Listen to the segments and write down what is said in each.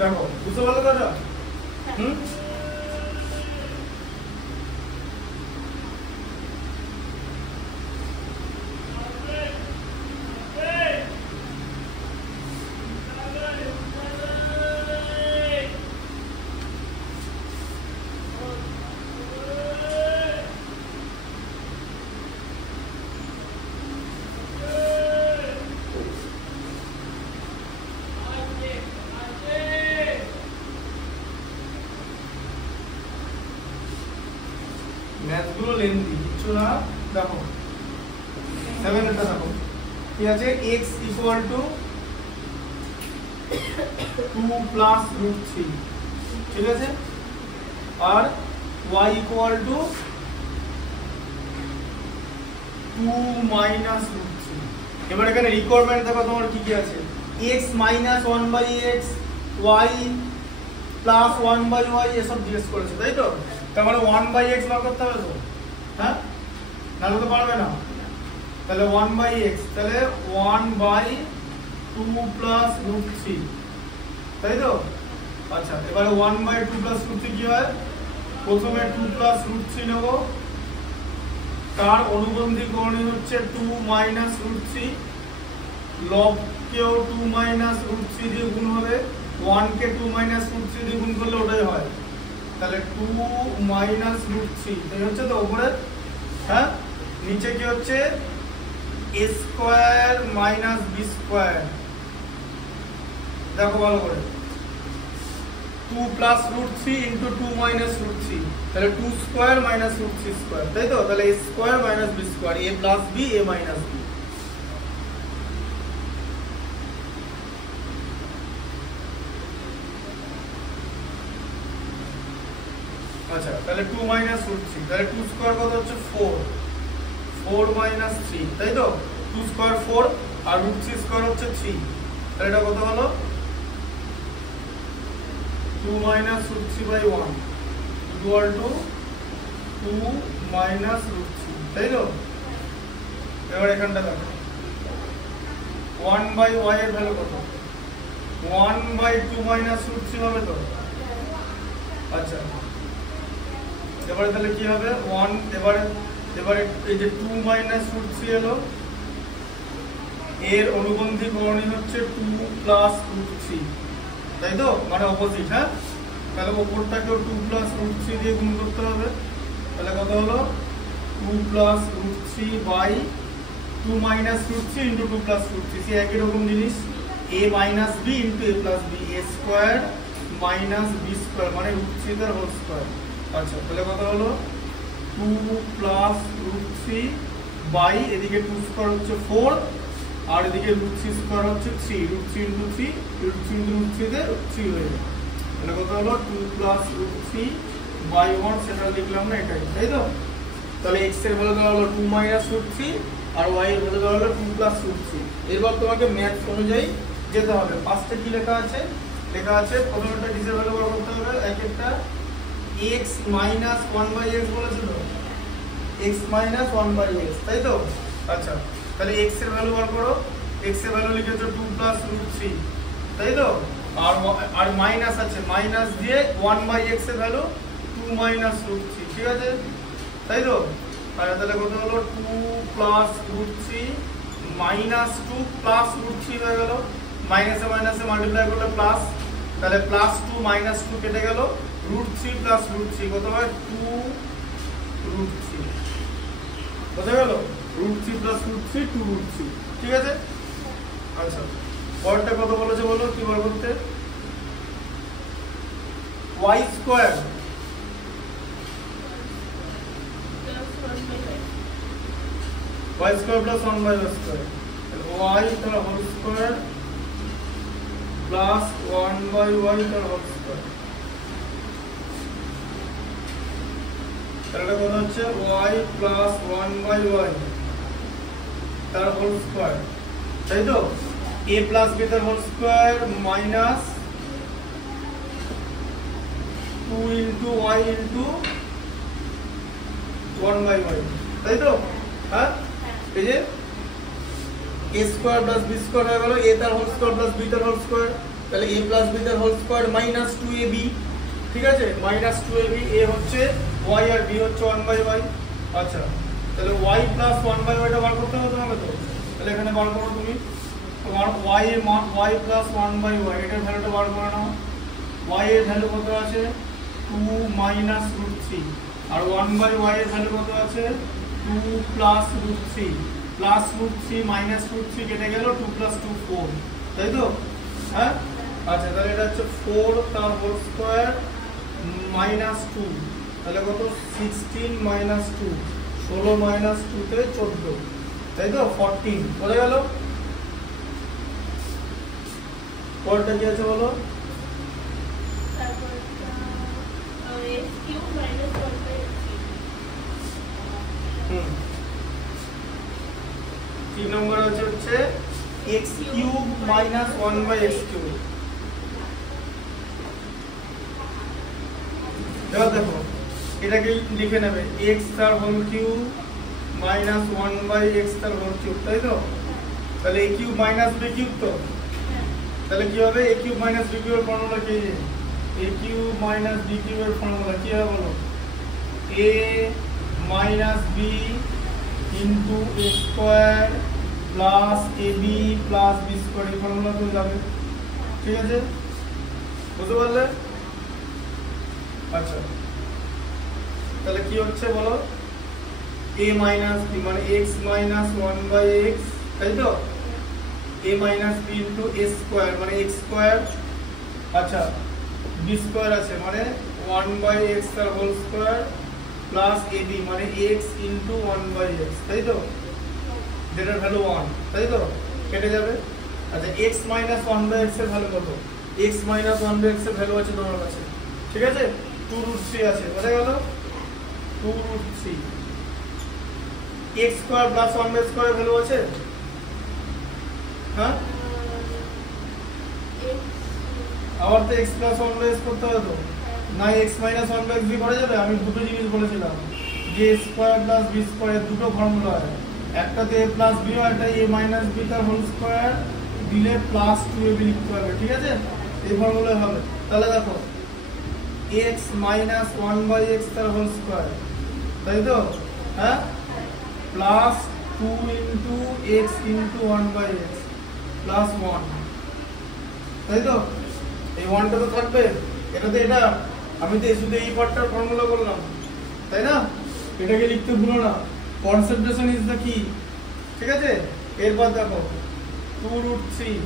দেখো বুঝতে পারলে দাদা? ম্যাথগুলো লেন্থি কিছু না। দেখো 7 এটা দেখো কি আছে, x equal to 2 plus root 3, ঠিক আছে, আর y equal to 2 minus root 3। এবার এখানে রিকোয়ারমেন্ট দেখো তোমার কি কি আছে, x minus 1/x, y plus 1/y এসব জিজ্ঞেস করেছে, তাই তো? তার মানে 1/x বার করতে হবে তো, হ্যাঁ, নাহলে তো পারবে না। তাহলে 1/x, তাহলে 1/2 প্লাস রুট 3, তাই তো? আচ্ছা, এবারে 1/2 প্লাস রুট 3 কি হয়, প্রথমে 2 প্লাস রুট 3 নেব, তার অনুবন্ধী করণীয় হচ্ছে 2 মাইনাস রুট 3, লবকেও 2 মাইনাস রুট 3 দিয়ে গুণ হবে, 1 কে 2 মাইনাস রুট 3 দিয়ে গুণ করলে ওটাই হয়। তাহলে 2 মাইনাস রুট 3 তাই হচ্ছে তো উপরে, হ্যাঁ, নিচে কি হচ্ছে a square minus b square. দেখো ভালো করে, 2 plus root 3 into 2 minus root 3, তাহলে 2 স্কয়ার মাইনাস রুট 3 স্কয়ার, তাই তো? তাহলে a square minus b square, a plus b, a minus b। আচ্ছা, তাহলে 2 মাইনাস রুট 3, তাহলে 2 স্কয়ার কত হচ্ছে 4, 4 মাইনাস 3, তাই তো? 2 স্কয়ার 4 আর রুট 3 স্কয়ার হচ্ছে 3, তাহলে এটা কত হলো 2 minus root 3/1 equal to 2 minus root 3, তাই তো? এবার এখানটা দেখো 1/y এর ভ্যালু কত, 1/2 মাইনাস রুট 3 হবে তো? আচ্ছা, এবারে তাহলে কি হবে 1, এবারে এই যে 2 মাইনাস রুট 3 এলো, এর অনুবন্ধী করণীয় হচ্ছে 2 প্লাস রুট 3, তাই তো? মানে অপোজিট, হ্যাঁ, তাহলে উপরটাকেও 2 প্লাস রুট 3 দিয়ে গুণ করতে হবে, তাহলে কত হলো 2 plus root 3 by 2 minus root 3 into 2 plus root 3, সে একই রকম জিনিস, a minus b into a plus b, a square minus b square মানে রুট 3 তার হোল স্কোয়ার। আচ্ছা, তাহলে কত হলো 2 প্লাস রুট 3 বাই এদিকে 2 স্কয়ার হচ্ছে 4 আর এদিকে রুট 3 স্কয়ার হচ্ছে 3, root 3 into 3, root 3 into root 3 তে 3 হয়ে যাবে। তাহলে কত হলো 2 প্লাস রুট 3 বাই 1, সেটা লিখলাম না, এটাই, তাই তো? তাহলে x এর ভ্যালু দেওয়া হলো 2 মাইনাস রুট 3 আর y এর ভ্যালু দেওয়া হলো 2 প্লাস রুট 3। এরপর তোমাকে ম্যাথ অনুযায়ী যেতে হবে। ফার্স্টে কি লেখা আছে, লেখা আছে প্রথমটা ডিজের ভ্যালু বার করতে হবে, এক একটা x মাইনাস 1/x বলেছিল, x মাইনাস 1/x, তাই তো? আচ্ছা, তাহলে x এর ভ্যালু বার করো, x এর ভ্যালু লিখেছো 2 প্লাস রুট 3, তাই তো? আর মাইনাস আছে, মাইনাস দিয়ে 1/x এর ভ্যালু 2 মাইনাস রুট 3, ঠিক আছে, তাই তো? আর তাহলে কত হলো 2 plus root 3 minus 2 plus root 3 হয়ে গেল, মাইনাসে মাইনাসে মাল্টিপ্লাই করলে প্লাস, তাহলে প্লাস 2 মাইনাস 2 কেটে গেল, রুট 3 প্লাস রুট 3 কত হয় 2 রুট 3, বোঝা গেল? রুট 3 প্লাস রুট 3 2 রুট 3, ঠিক আছে? আচ্ছা, পরেরটা কত বলেছে বলো, কি বার করতে, y square y square plus 1/y square, y তার হোল স্কয়ার প্লাস 1/y তার হোল স্কয়ার, তাহলে কত হচ্ছে y প্লাস 1/y তার হোল স্কয়ার, তাই তো? a প্লাস b তার whole square minus 2 into y into 1/y, তাই তো? হ্যাঁ, এই যে a square plus b square হয়ে গেল, a তার হোল স্কয়ার প্লাস b তার হোল স্কয়ার, তাহলে a প্লাস b তার হোল স্কয়ার মাইনাস 2ab, ঠিক আছে, মাইনাস 2ab, a হচ্ছে y আর b হচ্ছে 1/y। আচ্ছা, তাহলে y প্লাস 1/y টা বার করতে হবে তোমাকে, তো তাহলে এখানে বার করো তুমি y এর মান y প্লাস 1/y, এটার ভ্যালুটা বার করে নাও। y এর ভ্যালু কত আছে 2 মাইনাস √3, আর 1/y এর ভ্যালু কত আছে 2 প্লাস √3, প্লাস √3 মাইনাস √3 কেটে গেল, 2 প্লাস 2 4, তাই তো? হ্যাঁ, আচ্ছা, তাহলে এটা হচ্ছে 4 তার হোল স্কয়ার মাইনাস 2, তাহলে কত 16 মাইনাস 2, 16 মাইনাস 2 তে 14, তাই তো? 14 বলে গেল। পরেরটা কি আছে বলো? তিন নম্বর হচ্ছে x cube minus 1/x cube. দেখো এটাকে লিখে নেবে x তার হোল কিউব মাইনাস 1/x তার হোল কিউব, তাই তো? তাহলে a cube minus b cube, তো তাহলে কি হবে a কিউব মাইনাস b কিউবের ফর্মুলা কি? a কিউব মাইনাস b কিউবের ফর্মুলা কি হবে বলো? a minus b into a square plus ab plus b square, এই ফর্মুলা তুমি যাবে, ঠিক আছে? বুঝতে পারলে? আচ্ছা, তাহলে কি হচ্ছে বলো? a মাইনাস b মানে x মাইনাস 1/x, তাই তো? a minus b into a square মানে x স্কয়ার, আচ্ছা, b স্কয়ার আছে মানে 1/x তার হোল স্কয়ার প্লাস ab মানে x ইনটু 1/x, তাই তো? যেটার ভ্যালু 1, তাই তো? কেটে যাবে। আচ্ছা, x মাইনাস 1/x এর ভ্যালু কত? x মাইনাস 1/x এর ভ্যালু আছে তোমার কাছে, ঠিক আছে? 2√3 আছে, বোঝা গেল? 2√3 x square plus 1/x square value আছে, হ্যাঁ? আবার তো x প্লাস 1/x করতে হবে, তো না x মাইনাস 1/x দিয়ে করা যাবে? আমি দুটো জিনিস বলেছিলাম যে a square plus b square দুটো ফর্মুলা হয়, একটাতে a প্লাস b হয়, একটা a মাইনাস b তার হোল স্কয়ার দিলে প্লাস 2ab লিখতে হবে, ঠিক আছে? এই ফর্মুলা হবে। তাহলে দেখো x মাইনাস 1/x তার হোল স্কয়ার, তাই তো? হ্যাঁ, plus 2 into x into 1/x plus 1, তাই তো? এই 1টা তো থাকবে, এটাতে এটা আমি তো শুধু এই পার্টটার ফর্মুলা করলাম, তাই না? এটাকে লিখতে ভুলো না, কনসেন্ট্রেশন ইজ দ্য কি, ঠিক আছে? এরপর দেখো 2√3,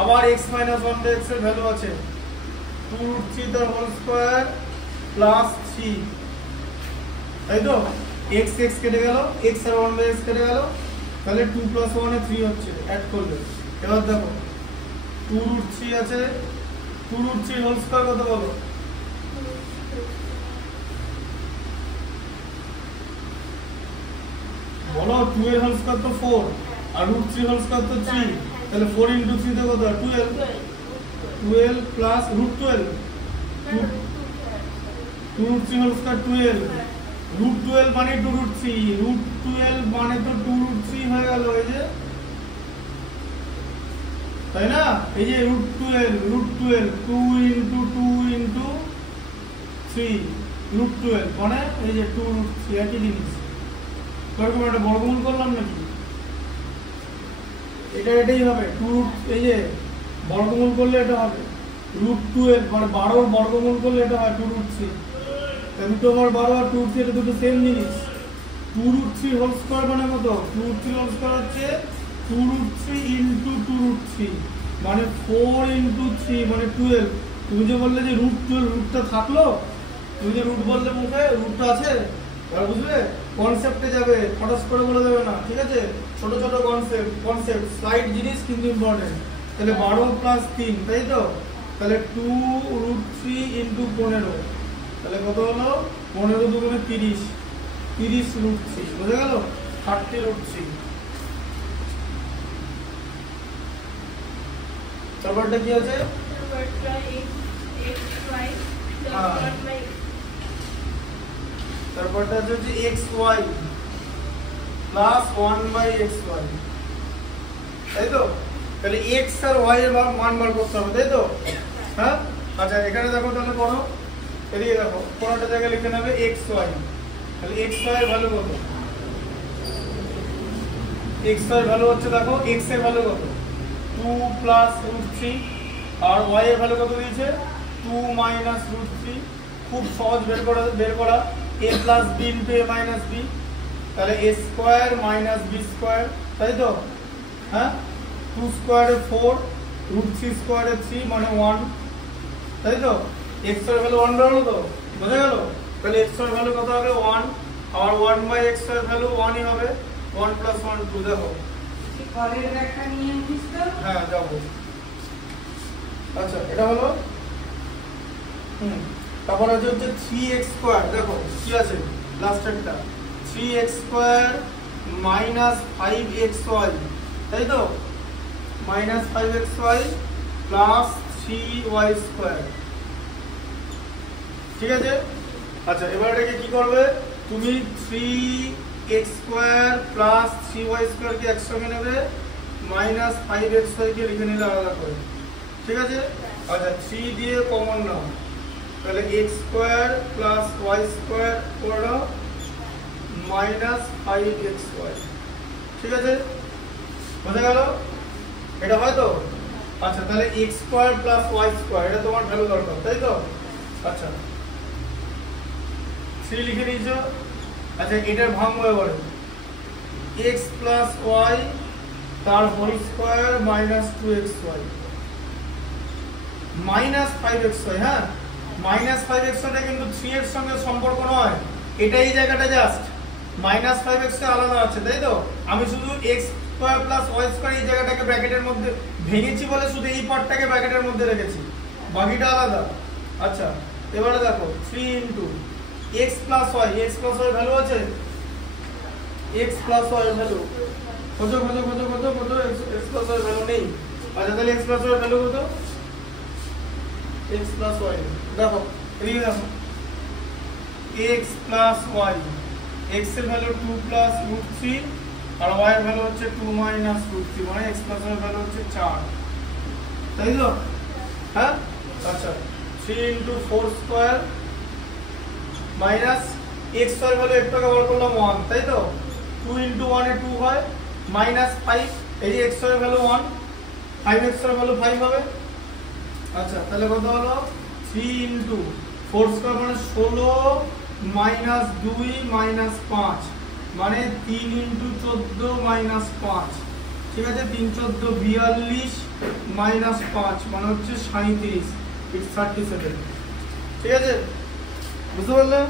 আবার x মাইনাস 1/x এর ভ্যালু আছে 2√3 তার হোল স্কয়ার প্লাস 3, তাই তো? x x কেটে গেল, x আর 1/x কেটে গেল, তাহলে 2 প্লাস 1 এ 3 হচ্ছে, অ্যাড করলে। এবার দেখো 2√3 আছে, 2√3 হোল স্কয়ার কত বলো? বলো 2 এর হোল স্কয়ার তো 4 আর √3 হোল স্কয়ার তো 3, তাহলে 4 ইনটু 3 তে কত? 12, 12 প্লাস √12, 2√3 হোল স্কয়ার 12, √12 মানে 2√3, √12 মানে তো 2√3 হয়ে গেল, এই যে, তাই না? এই যে √12 2 ইনটু 2 ইনটু 3 √12 মানে এই যে 2√3, একই জিনিস। এরকম একটা বর্গমূল করলাম নাকি? এটাই হবে 2, এই যে বর্গমূল করলে এটা হবে √12 মানে 12 এর বর্গমূল করলে এটা হয় 2√3, তাই দুটো আবার 12 আর 2√3 এটা দুটো সেম জিনিস। 2√3 হোল স্কয়ার মানে কত? 2√3 হোল স্কয়ার হচ্ছে 2√3 ইনটু 2√3 মানে 4 ইনটু 3 মানে 12। তুমি যে বললে যে √12 রুটটা থাকলো, তুমি যে রুট বললে মুখে রুটটা আছে, এবার বুঝলে? কনসেপ্টে যাবে, ফটাস করে বলে দেবে না, ঠিক আছে? ছোট ছোট কনসেপ্ট স্লাইড জিনিস কিন্তু ইম্পর্টেন্ট। তাহলে 12 প্লাস 3, তাই তো? তাহলে 2√3 ইনটু 15, তাহলে কত হলো? 15 দুগুণে 30, 30√3, বুঝে গেল? 30√3। তারপরটা কি আছে? তারপরটা হচ্ছে xy প্লাস 1/xy, তাই তো? তাহলে x আর y এর মান বার করতে হবে, তাই তো? হ্যাঁ, আচ্ছা এখানে দেখো তাহলে পড়ো, এদিকে দেখো, কোনটা জায়গায় লিখে নেবে x y। তাহলে x y এর ভ্যালু কত? x এর ভ্যালু হচ্ছে, দেখো x এর ভ্যালু কত, 2 প্লাস √3, আর y এর ভ্যালু কত দিয়েছে, 2 মাইনাস √3। খুব সহজ বের করা a plus b into a minus b, তাহলে a square minus b square, তাই তো? হ্যাঁ, 2 স্কোয়ারে 4, √3 স্কোয়ারে 3 মানে 1, তাই তো? x এর ভ্যালু 1 হলো তো, বোঝা গেল? তাহলে x এর ভ্যালু কত হবে, 1, আর 1/x এর ভ্যালু 1ই হবে, 1 + 1 2। দেখো পরের একটা নিয়ে নিস তো। হ্যাঁ যাবো। আচ্ছা এটা হলো, তারপর আছে হচ্ছে 3x²। দেখো কি আছে লাস্ট একটা, 3x² মাইনাস 5xy, তাই তো? মাইনাস 5xy প্লাস 3y², ঠিক আছে? আচ্ছা এবার এটাকে কি করবে, তুমি 3x² প্লাস 3y² কে একসঙ্গে নেবে, মাইনাস 5xy কে লিখে নিলে আলাদা করে, ঠিক আছে? আচ্ছা 3 দিয়ে কমন নাও, তাহলে x² প্লাস y² করো মাইনাস 5xy, ঠিক আছে? বোঝা গেল? এটা হয় তো? আচ্ছা তাহলে x² প্লাস y² এটা তোমার ভ্যালু দরকার, তাই তো? আচ্ছা 3 লিখে দিয়েছো। আচ্ছা এটার ভাঙবো এবারে, x প্লাস y তার whole square minus 2xy minus 5xy। হ্যাঁ, মাইনাস 5xy টা কিন্তু 3 এর সঙ্গে সম্পর্ক নয়, এটা এই জায়গাটা জাস্ট মাইনাস 5xy আলাদা আছে, তাই তো? আমি শুধু x² প্লাস y² এই জায়গাটাকে ব্র্যাকেটের মধ্যে ভেঙেছি বলে শুধু এই পার্টটাকে ব্র্যাকেটের মধ্যে রেখেছি, বাকিটা আলাদা। আচ্ছা এবারে দেখো 3 into x plus y, x plus y value আছে, x প্লাস y ভ্যালু কত x প্লাস y ভ্যালু নেই। আচ্ছা তাহলে x প্লাস y ভ্যালু কত, x প্লাস y, দেখো এদিকে দেখো, x প্লাস y, x এর ভ্যালু 2 প্লাস √3 আর y এর ভ্যালু হচ্ছে 2 মাইনাস √3, মানে x প্লাস y এর ভ্যালু হচ্ছে 4, তাই তো? হ্যাঁ, আচ্ছা 3 ইনটু 4 স্কয়ার মাইনাস x এর ভ্যালু একটু আগে বার করলাম 1, তাই তো? 2 ইনটু 1 এ 2 হয়, মাইনাস 5, এই যে x এর ভ্যালু 1, 5x এর ভ্যালু 5 হবে। আচ্ছা তাহলে কত হলো, 3 ইনটু 4 স্কয়ার মানে 16 মাইনাস 2 মাইনাস 5 মানে 3 ইনটু 14 মাইনাস 5, ঠিক আছে? 3 14 42 মাইনাস 5 মানে হচ্ছে 37, ইটস 37, ঠিক আছে? বুঝতে পারলে?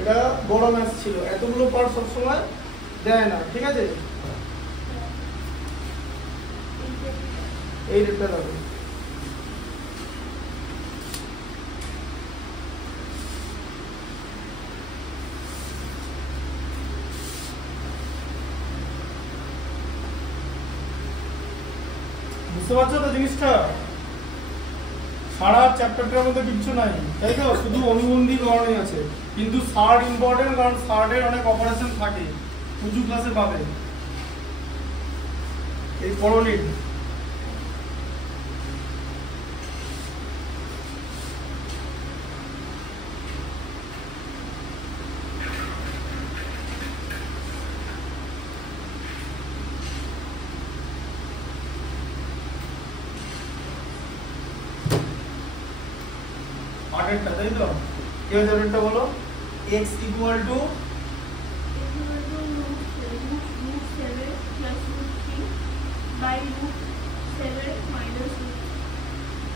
এটা বড় ম্যাথ ছিল, এতগুলো পার্ট সব সময় দেয় না, ঠিক আছে? এই রেটটা দাও, বুঝতে পারছো তো জিনিসটা? সারা চ্যাপ্টারটার মধ্যে কিচ্ছু নাই, তাই তো? শুধু অনুবন্ধী গণনা আছে, কিন্তু সার্ট ইম্পর্টেন্ট, কারণ সার্টের অনেক অপারেশন থাকে, উঁচু ক্লাসে পাবে। এই পড়োনি আরেকটা, তাই তো? কি হচ্ছে আরেকটা বলো, x ইকুয়াল টু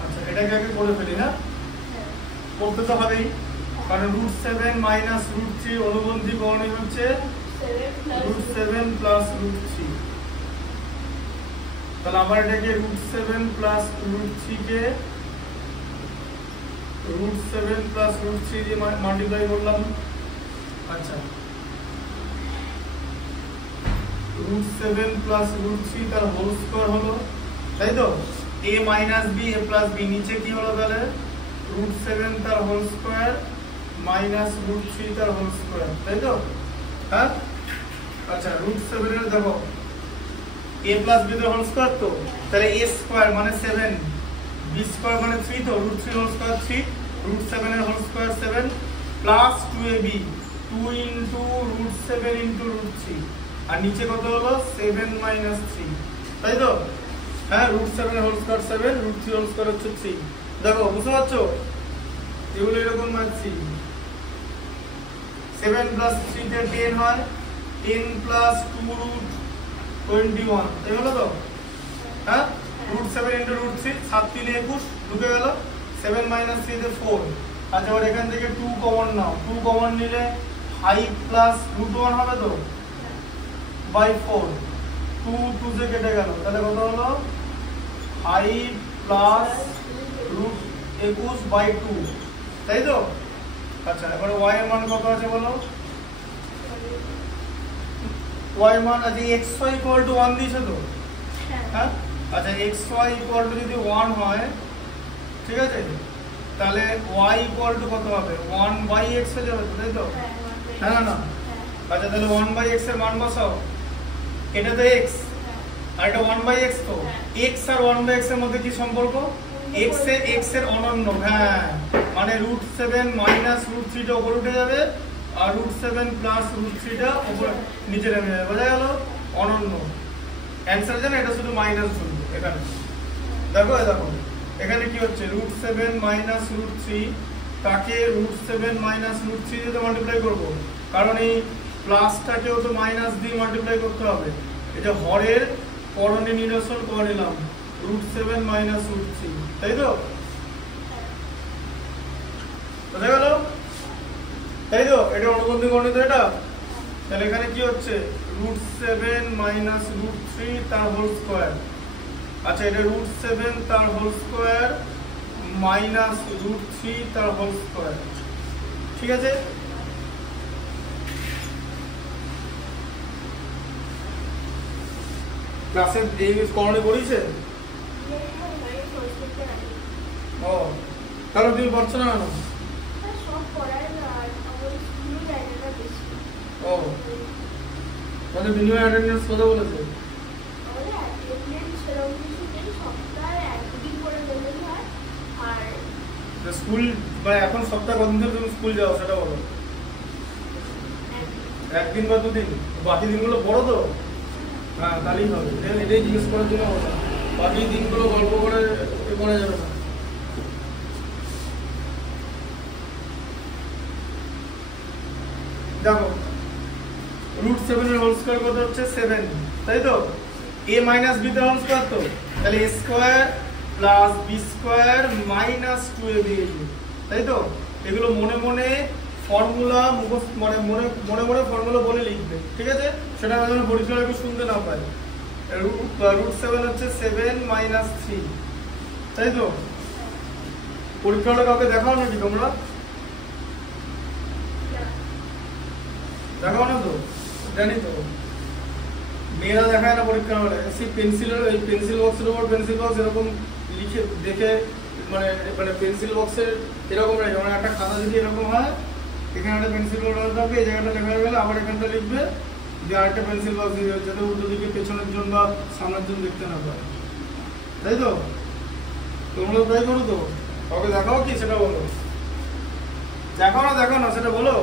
আচ্ছা এটাকে আগে করে ফেলি। হ্যাঁ, করতে তো হবেই, কারণ √7 মাইনাস √3 অনুবন্ধী গণনা হচ্ছে √7 প্লাস √3, তাহলে আমরা এটাকে √7 প্লাস √3 কে √7 প্লাস √3 দিয়ে মাল্টিপ্লাই করলাম। আচ্ছা √7 প্লাস √3 তার হোল স্কয়ার হলো, তাই তো? a minus b a plus b, নিচে কি হলো তাহলে, √7 তার হোল স্কয়ার মাইনাস √3 তার হোল স্কয়ার, তাই তো? হ্যাঁ, আচ্ছা √7 এর দেখো a plus b whole square তো তাহলে a স্কয়ার মানে 7 b স্কয়ার মানে 3 তো √3 হোল স্কয়ার 3 √7 এর whole square 7 plus 2ab 2 into √7 into √3 আর নিচে কত হলো 7 মাইনাস 3 তাই তো হ্যাঁ √7 এর হোল স্কয়ার 7 √3 হোল স্কয়ার হচ্ছে 3 দেখো বুঝতে পারছো এগুলো এরকম মানছি 7 প্লাস 3 তে 10 হয় 10 প্লাস 2 √21 তাই হলো তো হ্যাঁ √7 ইনটু √3 7 3 21 ঢুকে গেল 7 মাইনাস 3 তে 4 আচ্ছা আর এখান থেকে 2 কমন নাও 2 কমন নিলে 5 প্লাস √1 হবে তো বাই 4 2 2 থেকে কেটে গেল তাহলে কত হলো 5 প্লাস √21 বাই 2 তাই তো আচ্ছা এবারে y এর মান কত আছে বলো y মান আছে xy 1 দিয়েছে তো হ্যাঁ আচ্ছা xy যদি 1 হয় ঠিক আছে তাহলে y কত হবে 1/x হয়ে যাবে তো তাই তো হ্যাঁ না আচ্ছা তাহলে 1/x এর মান বসাও এটা তো x আর এটা 1/x তো x আর 1/x এর মধ্যে কি সম্পর্ক x এর অনন্য হ্যাঁ মানে √7 মাইনাস √3 টা উপরে উঠে যাবে আর √7 প্লাস √3 টা উপরে নিচে নেমে যাবে বোঝা গেল অনন্য অ্যানসার জানো এটা শুধু মাইনাস শুনবে এখানে দেখো এখানে কি হচ্ছে √7 মাইনাস √3 তাকে √7 মাইনাস √3 দিয়ে মাল্টিপ্লাই করব কারণ এই প্লাসটাকেও তো মাইনাস দিয়ে মাল্টিপ্লাই করতে হবে এটা হরের পরনে নিরসন করে নিলাম √7 মাইনাস √3 তাই তো বোঝা গেল তাই তো এটা অনুবন্ধী গণিত এটা তাহলে এখানে কি হচ্ছে √7 মাইনাস √3 তার হোল স্কয়ার আচ্ছা এটা √7 তার হোল স্কয়ার মাইনাস √3 তার হোল স্কয়ার ঠিক আছে ক্লাসে এই করণে পড়িছে ও কারণ তুমি পড়ছো না কেন ও মানে মিনিমাম অ্যাটেন্ডেন্স কত বলেছে স্কুল বা এখন সপ্তাহে কতদিন ধরে তুমি স্কুল যাও সেটা বলো একদিন বা দুদিন বাকি দিনগুলো পড়ো তো হ্যাঁ তাহলেই হবে এটাই জিজ্ঞেস করার জন্য বাকি দিনগুলো গল্প করে করা যাবে না দেখো √7 এর হোল স্কয়ার কত হচ্ছে 7 তাই তো a মাইনাস b এর হোল স্কয়ার তো তাহলে a square plus b square minus 2ab তাই তো এগুলো মনে মনে ফর্মুলা মুখস্থ মানে মনে ফর্মুলা বলে লিখবে ঠিক আছে সেটা যেন পরীক্ষায় একটু শুনতে না পায় √7 হচ্ছে 7 মাইনাস 3 তাই তো পরীক্ষাটা কাউকে দেখাও নাকি তোমরা দেখাও না তো জানি তো মেয়েরা দেখায় না পরীক্ষা হলে সেই পেন্সিল বক্সের উপর পেন্সিল বক্স এরকম লিখে দেখে মানে পেন্সিল বক্সের এরকম রাখে মানে একটা খাতা যদি এরকম হয় এখানে একটা পেন্সিল বক্স থাকবে এই জায়গাটা লেখা হয়ে গেলে আবার এখানটা লিখবে যে আরেকটা পেন্সিল বক্স দিয়ে যাতে উল্টো দিকে পেছনের জন বা সামনের জন দেখতে না পারে তাই তো তোমরা ট্রাই করো তো কাউকে দেখাও কি সেটা বলো দেখাও না সেটা বলো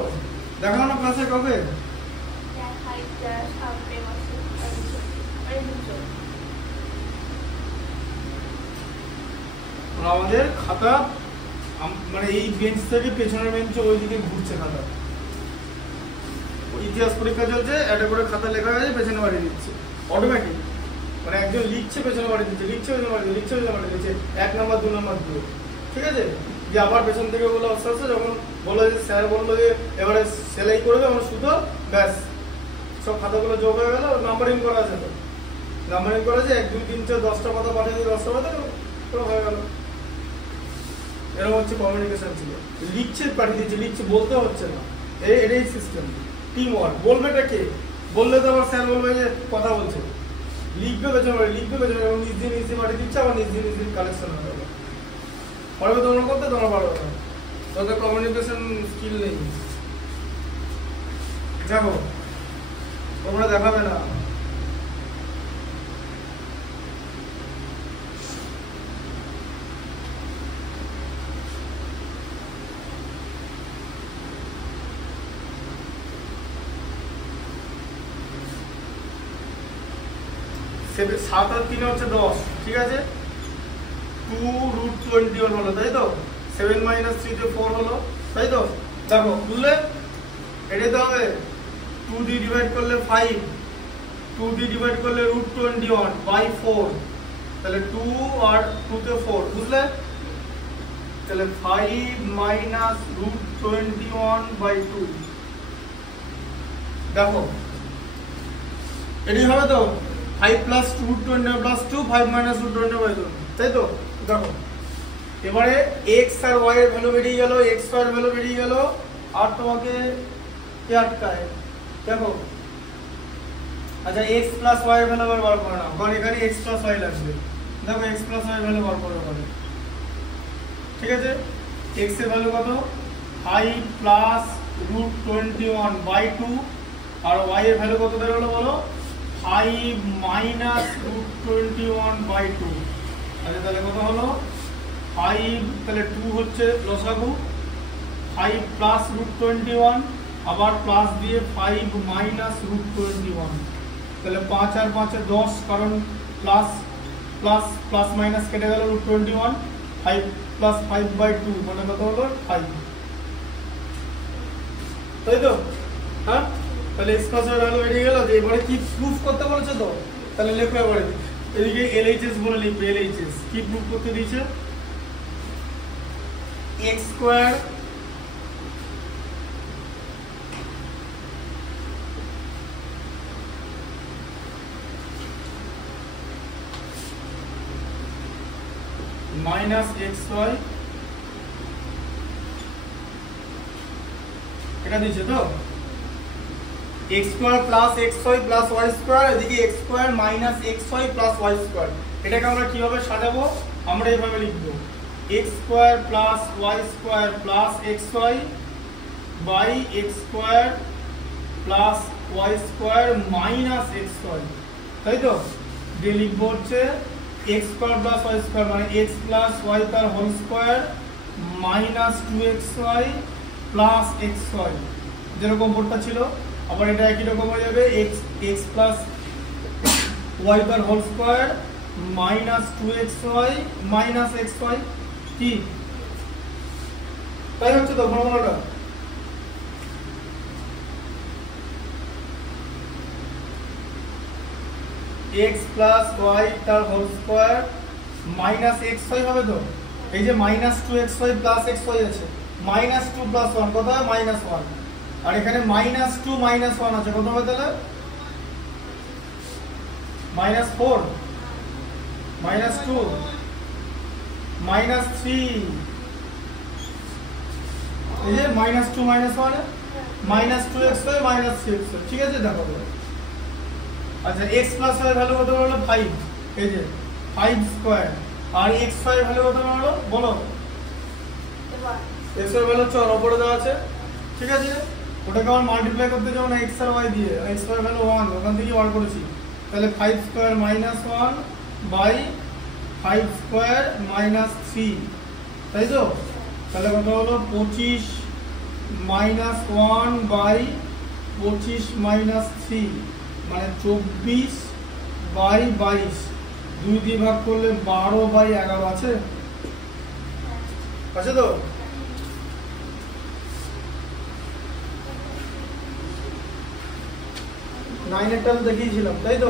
দেখাও না ক্লাসে কবে আমাদের খাতা মানে এই বেঞ্চ থেকে পেছনের বেঞ্চে ওইদিকে ঘুরছে খাতা ইতিহাস পরীক্ষা চলছে একটা করে খাতা লেখা হয়েছে পেছনে বাড়ি দিচ্ছে অটোমেটিক মানে একজন লিখছে পেছনে বাড়ি দিচ্ছে লিখছে পেছনে বাড়ি দিচ্ছে 1 নাম্বার 2 নাম্বার দিয়ে ঠিক আছে যে আবার পেছন থেকে বলে আস্তে আস্তে যখন বললো যে স্যার বললো যে এবারে সেলাই করবে আমার সুতো ব্যাস সব খাতাগুলো যোগ হয়ে গেল নাম্বারিং করা আছে তো নাম্বারিং করা আছে 1 2 3 4 10টা কথা পাঠিয়ে দিয়ে 10টা কথা তো হয়ে গেল এরকম হচ্ছে কমিউনিকেশন ছিল লিখছে পাঠিয়ে দিচ্ছে লিখছে বলতে হচ্ছে না এটাই সিস্টেম টিম ওয়ার্ক বলবেটা কে বললে তো আবার স্যার বলবে যে কথা বলছে লিখবে পেছনে এবং নিজে পাঠিয়ে দিচ্ছে আবার নিজে কালেকশন হবে পারবে তোমরা করতে তোমরা পারবে না তোদের কমিউনিকেশন স্কিল নেই দেখো তোমরা দেখাবে না 7 আর 3 হচ্ছে 10, ঠিক আছে, 2√21 হলো, তাই তো, 7 - 3 তে 4 হলো, তাই তো। দেখো বুঝলে, এটা তো হবে 2 দিয়ে ডিভাইড করলে 5, 2 দিয়ে ডিভাইড করলে √21/4, তাহলে 2 আর 2 তে 4, বুঝলে, তাহলে 5 - √21/2, দেখো এটাই হবে তো, 5 + √21 + 2, 5 - √21/2, তাই তো। দেখো এবারে x আর y এর ভ্যালু বেরিয়ে গেল, x এর ভ্যালু বেরিয়ে গেল, আর তোমাকে কি আটকায়, দেখো আচ্ছা x + y এর ভ্যালু বার করে নাও, কারণ এখানে x + y লাগবে। দেখো x + y এর ভ্যালু বার করে পারে, ঠিক আছে। x এর ভ্যালু কত, 5 + √21/2, আর y এর ভ্যালু কত বের হলো বলো, 5 - √21/2, আচ্ছা তাহলে কত হলো 5, তাহলে 2 হচ্ছে লসাগু, 5 + √21, আবার প্লাস দিয়ে 5 - √21, তাহলে 5 আর 5 এ 10, কারণ প্লাস প্লাস প্লাস মাইনাস কেটে গেল √21, 5 + 5/2 মানে কত হলো 5, তাই তো। হ্যাঁ, তাহলে x + y এর ভ্যালু বেরিয়ে গেল। যে এবারে কি প্রুফ করতে বলেছে তো, তাহলে লেখো এবারে, এদিকে LHS বলে লিখবে, LHS কি প্রুফ করতে দিয়েছে, x² - xy, এটা দিয়েছে তো, x² + xy + y², এদিকে x² - xy + y², এটাকে আমরা কিভাবে সাজাবো, আমরা এইভাবে লিখবো, x² + y² + xy by x² + y² - xy, তাই তো। দিয়ে লিখবো হচ্ছে x² + y² মানে x + y তার হোল স্কয়ার -2xy + xy, যেরকম বোর্ডটা ছিল। আবার এটা একই রকম হয়ে যাবে, x + y তার হোল স্কয়ার -2xy - xy, কি তাই হচ্ছে তো ফর্মুলাটা। x + y তার হোল স্কয়ার -xy হবে তো, এই যে -2xy + xy আছে, -2 + 1 কত হয় -1, আর এখানে -2 - 1 আছে, কত হবে তাহলে -4 -2 -3, এই যে -2 - 1 -2xy -3xy, ঠিক আছে। দেখো আচ্ছা x + y ভ্যালু কত হলো 5, এই যে 5², আর xy এর ভ্যালু কত হলো বলো, x এর ভ্যালু হচ্ছে উপরে দেওয়া আছে, ঠিক আছে। ওটাকে আবার মাল্টিপ্লাই করতে যাও না x আর y দিয়ে, x এর ভ্যালু 1, ওখান থেকে বার করেছি, তাহলে 5² - 1 বাই 5² - 3, তাই তো। তাহলে কত হলো 25 - 1 বাই 25 - 3, মানে 24/22, 2 দিয়ে ভাগ করলে 12/11 আছে, আছে তো। 9 এরটা তো দেখিয়েছিলাম, তাই তো।